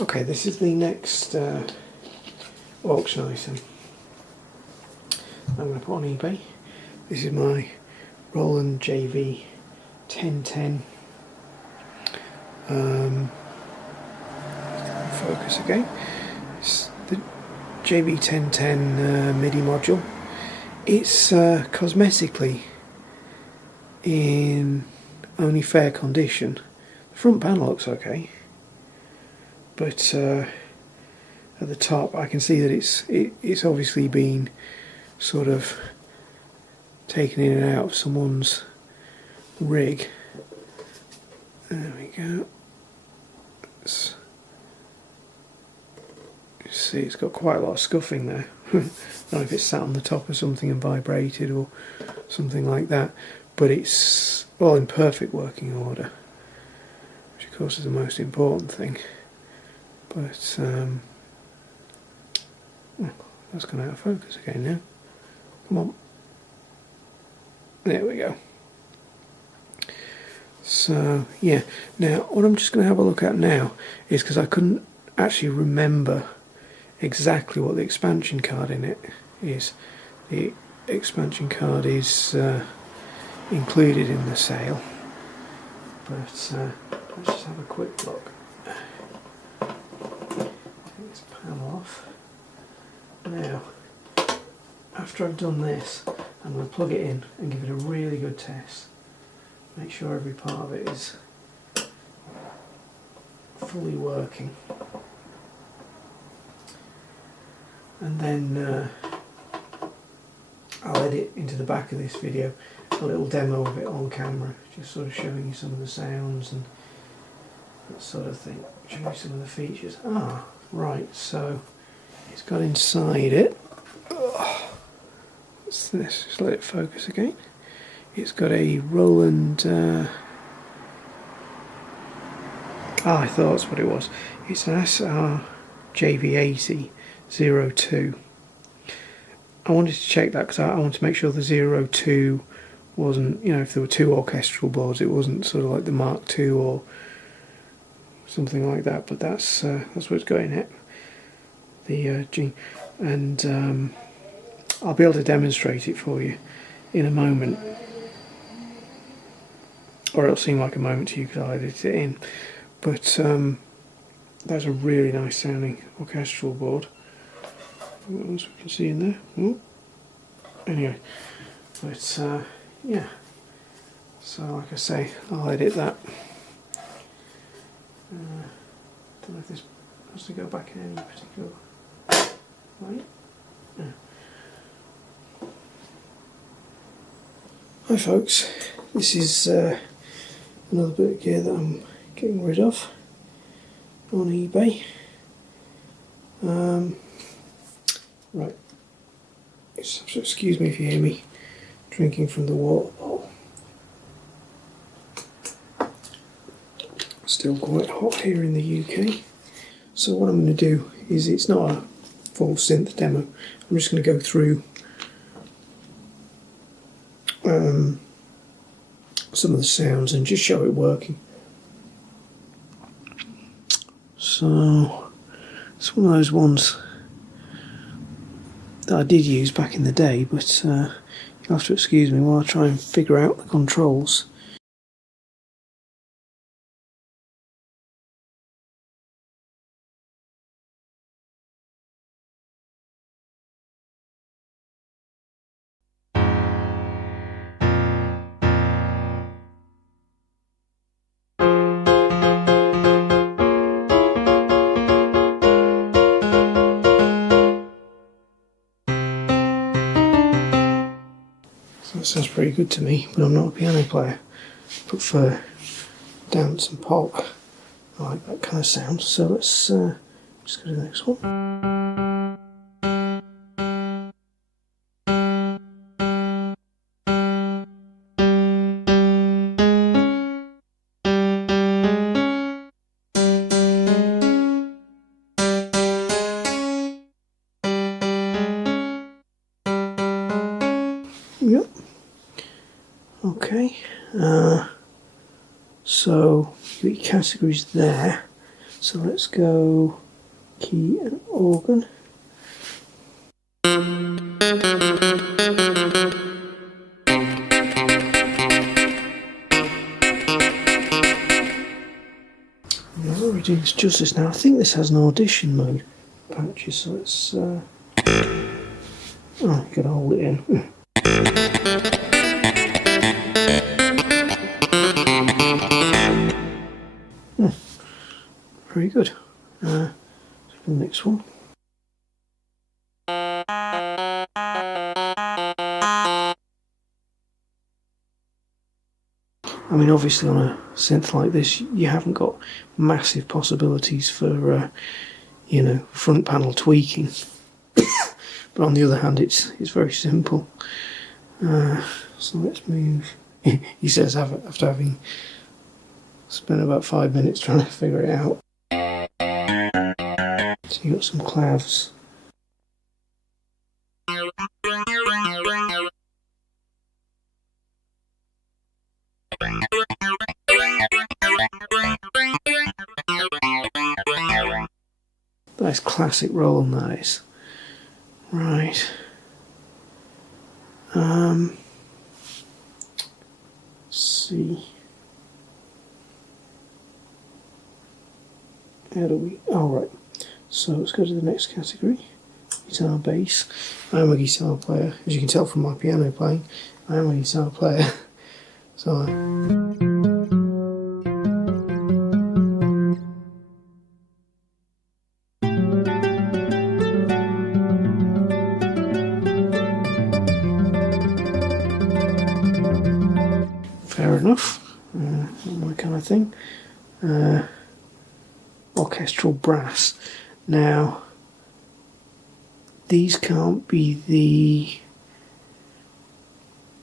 Okay, this is the next auction item I'm going to put on eBay. This is my Roland JV 1010. Focus again. It's the JV 1010 MIDI module. It's cosmetically in only fair condition. The front panel looks okay, but at the top I can see that it's obviously been sort of taken in and out of someone's rig. There we go. You see, it's got quite a lot of scuffing there. I don't know if it's sat on the top of something and vibrated or something like that, but it's all in perfect working order, which of course is the most important thing. But oh, that's gone out of focus again now. Come on. There we go. So yeah, now what I'm just going to have a look at now is, because I couldn't actually remember exactly what the expansion card in it is. The expansion card is included in the sale, but let's just have a quick look. Take this panel off. Now, after I've done this, I'm going to plug it in and give it a really good test. Make sure every part of it is fully working. And then I'll edit into the back of this video a little demo of it on camera, just sort of showing you some of the sounds and that sort of thing, showing you some of the features. Ah, right, so it's got inside it, what's this, just let it focus again. It's got a Roland, I thought that's what it was. It's an SR JV80 02. I wanted to check that because I wanted to make sure the 02 wasn't, you know, if there were two orchestral boards, it wasn't sort of like the Mark II or something like that. But that's what it's got in it. The G, and I'll be able to demonstrate it for you in a moment, or it'll seem like a moment to you because I'll edit it in. But that's a really nice sounding orchestral board. What else we can see in there? Ooh. Anyway, but yeah, so like I say, I'll edit that. Don't know if this has to go back in any particular way. Yeah. Hi folks, this is another bit of gear that I'm getting rid of on eBay. Right, so excuse me if you hear me drinking from the water bowl. Still quite hot here in the UK. So what I'm going to do is, it's not a full synth demo, I'm just going to go through some of the sounds and just show it working. So it's one of those ones that I did use back in the day, but you'll have to excuse me while I try and figure out the controls. So that sounds pretty good to me, but I'm not a piano player. I prefer dance and pop. I like that kind of sound. So let's just go to the next one. Yep. Okay. So your categories there. So let's go key and organ. I'm already doing this justice now. I think this has an audition mode patches, so let's oh, you gotta hold it in. Very good. So for the next one. I mean, obviously on a synth like this, you haven't got massive possibilities for, you know, front panel tweaking. But on the other hand, it's very simple. So let's move. He says after having spent about 5 minutes trying to figure it out. So you got some clavs. That's classic Roland, that is. Right. Let's see. How do we? Oh, right. So let's go to the next category. Guitar bass. I am a guitar player. As you can tell from my piano playing, I am a guitar player. So fair enough. My kind of thing. Orchestral brass. Now, these can't be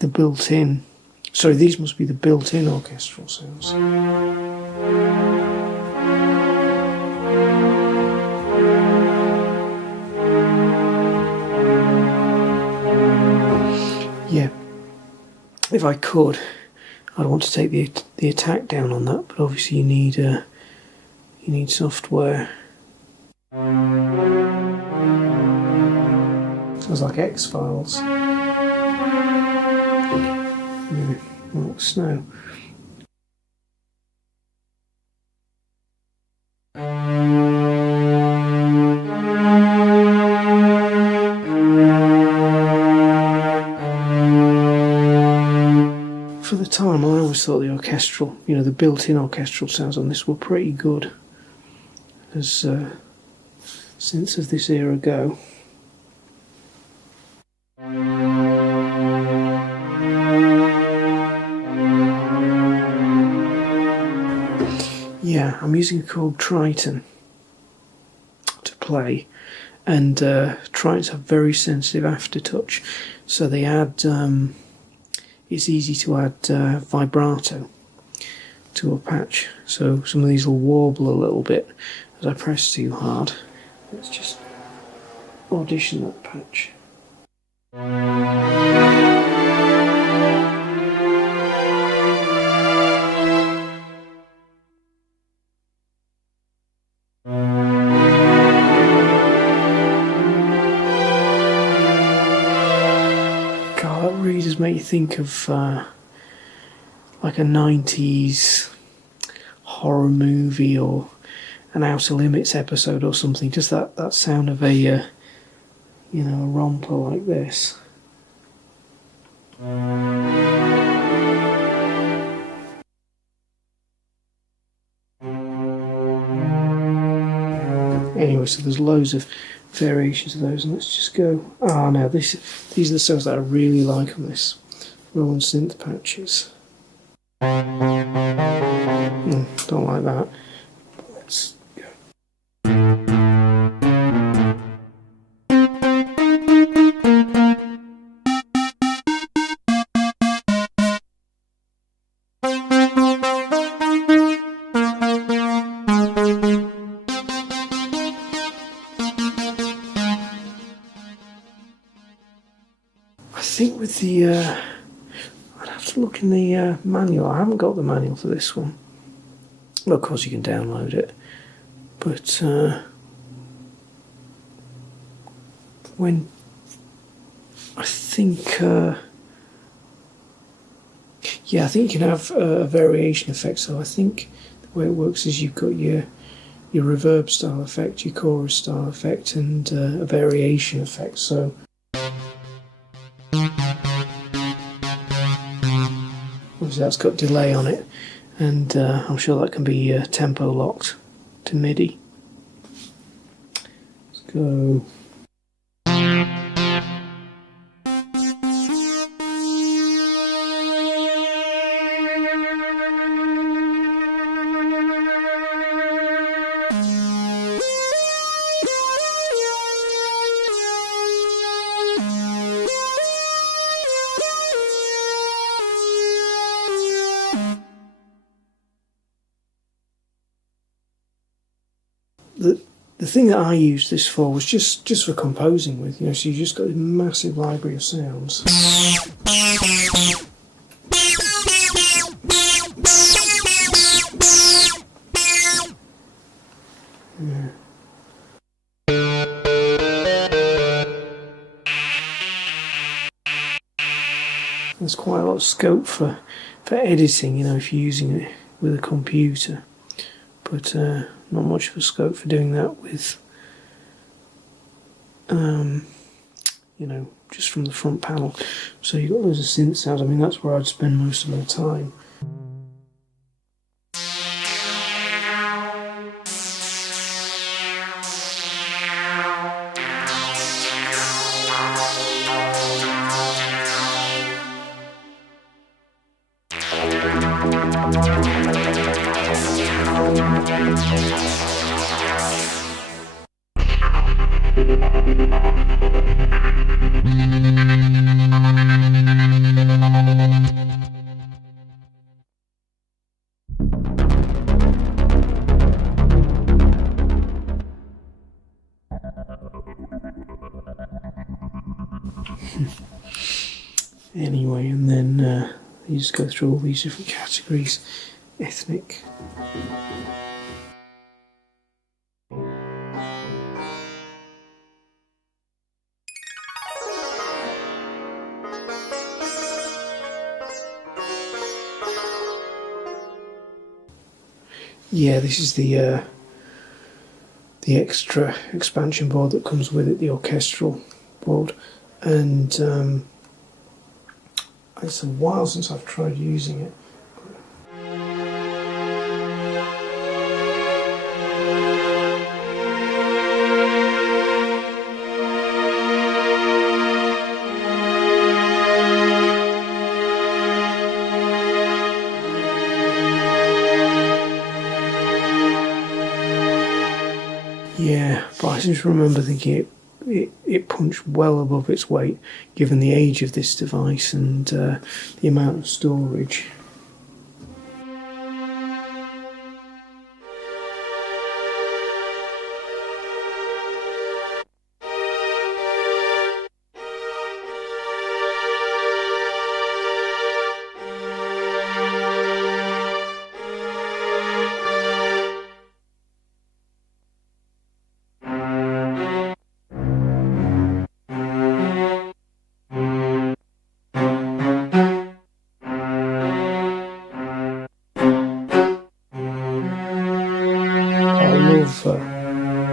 the built-in. Sorry, these must be the built-in orchestral sounds. Yeah, if I could, I'd want to take the attack down on that, but obviously you need software. Sounds like X-Files. Like snow. For the time, I always thought the orchestral, you know, the built-in orchestral sounds on this were pretty good, as synths of this era go. Yeah, I'm using a chord Triton to play, and Tritons have very sensitive aftertouch, so they add, it's easy to add vibrato to a patch, so some of these will warble a little bit as I press too hard. Let's just audition that patch. God, that really does make you think of like a 90s horror movie or an Outer Limits episode or something. Just that sound of a, you know, a romper like this. Anyway, so there's loads of variations of those, and let's just go. Now these are the sounds that I really like on this Roland synth patches. Don't like that. Let's go. I think with the I'd have to look in the manual. I haven't got the manual for this one. Well, of course you can download it. but when I think yeah, I think you can have a variation effect. So I think the way it works is you've got your reverb style effect, your chorus style effect, and a variation effect. So obviously that's got delay on it, and I'm sure that can be tempo locked to MIDI. Let's go. The thing that I used this for was just for composing with, you know, so you just got a massive library of sounds. Yeah. There's quite a lot of scope for editing, you know, if you're using it with a computer, but not much of a scope for doing that with, you know, just from the front panel. So you've got loads of synth sounds. I mean, that's where I'd spend most of my time. Anyway, and then you just go through all these different categories. Ethnic. Yeah, this is the extra expansion board that comes with it, the orchestral board, and it's a while since I've tried using it. Yeah, but I just remember thinking it punched well above its weight, given the age of this device and the amount of storage.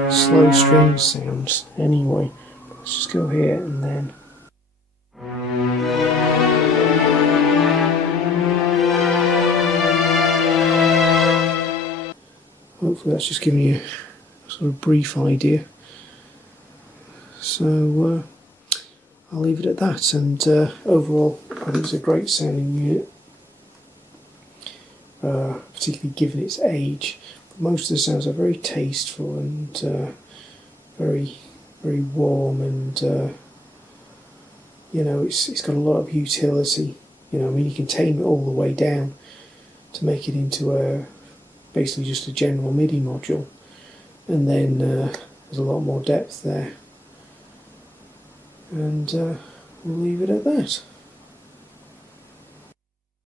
Slow string sounds anyway. Let's just go here and then hopefully that's just giving you a sort of brief idea. So I'll leave it at that, and overall I think it's a great sounding unit, particularly given its age. Most of the sounds are very tasteful and very warm, and you know, it's got a lot of utility. You know, I mean, you can tame it all the way down to make it into basically just a general MIDI module, and then there's a lot more depth there, and we'll leave it at that.